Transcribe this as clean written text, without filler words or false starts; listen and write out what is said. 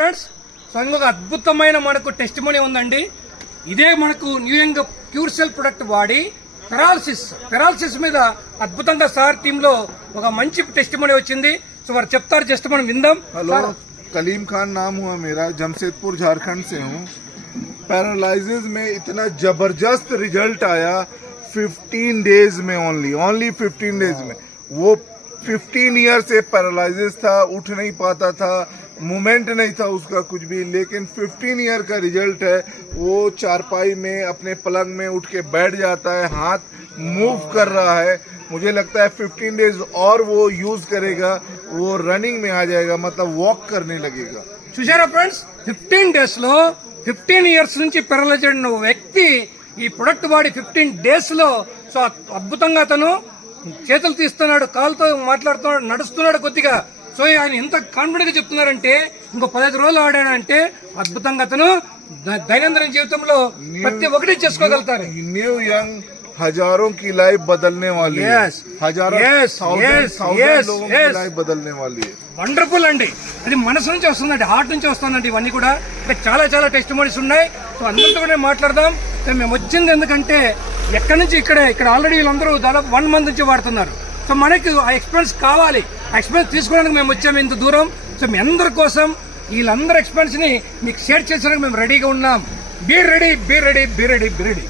Friends ఒక అద్భుతమైన మనకు టెస్టిమోనీ ఉందండి. ఇదే మనకు న్యూయంగ్ క్యూర్ సెల్ ప్రొడక్ట్ వాడి పెరాలసిస్ మీద అద్భుతంగా సార్ టీమ్ లో ఒక మంచి టెస్టిమోనీ వచ్చింది. సో వారు చెప్తారు, జస్ట్ మనం విందాం. हेलो, कलीम खान नाम हुआ मेरा, जमशेदपुर झारखंड से हूँ। पैरालिसिस में इतना जबरदस्त रिजल्ट आया 15 डेज में, ओनली 15 डेज में। वो 15 ईयर से पैरालिसिस था, उठ नहीं पाता था, मूवमेंट नहीं था उसका कुछ भी, लेकिन 15 ईयर का रिजल्ट है। वो चारपाई में अपने पलंग में उठ के बैठ जाता है, हाथ मूव कर रहा है। मुझे लगता है 15 डेज और वो यूज करेगा, वो रनिंग में आ जाएगा, मतलब वॉक करने लगेगा। చూసారా ఫ్రెండ్స్, 15 డేస్ లో 15 ఇయర్స్ నుంచి పెరాలైజ్డ్ ఉన్న వ్యక్తి ఈ ప్రొడక్ట్ వాడి 15 డేస్ లో సో అద్భుతంగా అతను చేతులు తీస్తున్నాడు, కాలుతో మాట్లాడుతున్నాడు, నడుస్తున్నాడు కొద్దిగా. సో ఆయన ఎంత కాన్ఫిడెంట్ గా చెప్తున్నారంటే ఇంకో 15 రోజులు ఆడాడంటే అద్భుతంగా అతను దైనందిన జీవితంలో ప్రతి ఒక్కటి చేసుకోగలుగుతారు. न्यू यंग हजारों की लाइफ बदलने वाली है, हजारों लोगों की लाइफ बदलने वाली है। వండర్ఫుల్ అండి, అది మనసు నుంచి వస్తుందండి, హార్ట్ నుంచి వస్తుందండి. ఇవన్నీ కూడా ఇంకా చాలా టెస్టిమోనీస్ ఉన్నాయి. సో అందరితో కూడా మాట్లాడదాం. సో మేము వచ్చింది ఎందుకంటే ఎక్కడి నుంచి ఇక్కడ ఆల్రెడీ వీళ్ళందరూ దాదాపు 1 మంత్ నుంచి వాడుతున్నారు. సో మనకి ఆ ఎక్స్పీరియన్స్ కావాలి, ఆ ఎక్స్పీరియన్స్ తీసుకోవడానికి మేము వచ్చాము ఇంత దూరం. సో మీ అందరి కోసం వీళ్ళందరి ఎక్స్పీరియన్స్ ని మీకు షేర్ చేసడానికి మేము రెడీగా ఉన్నాం. Be ready.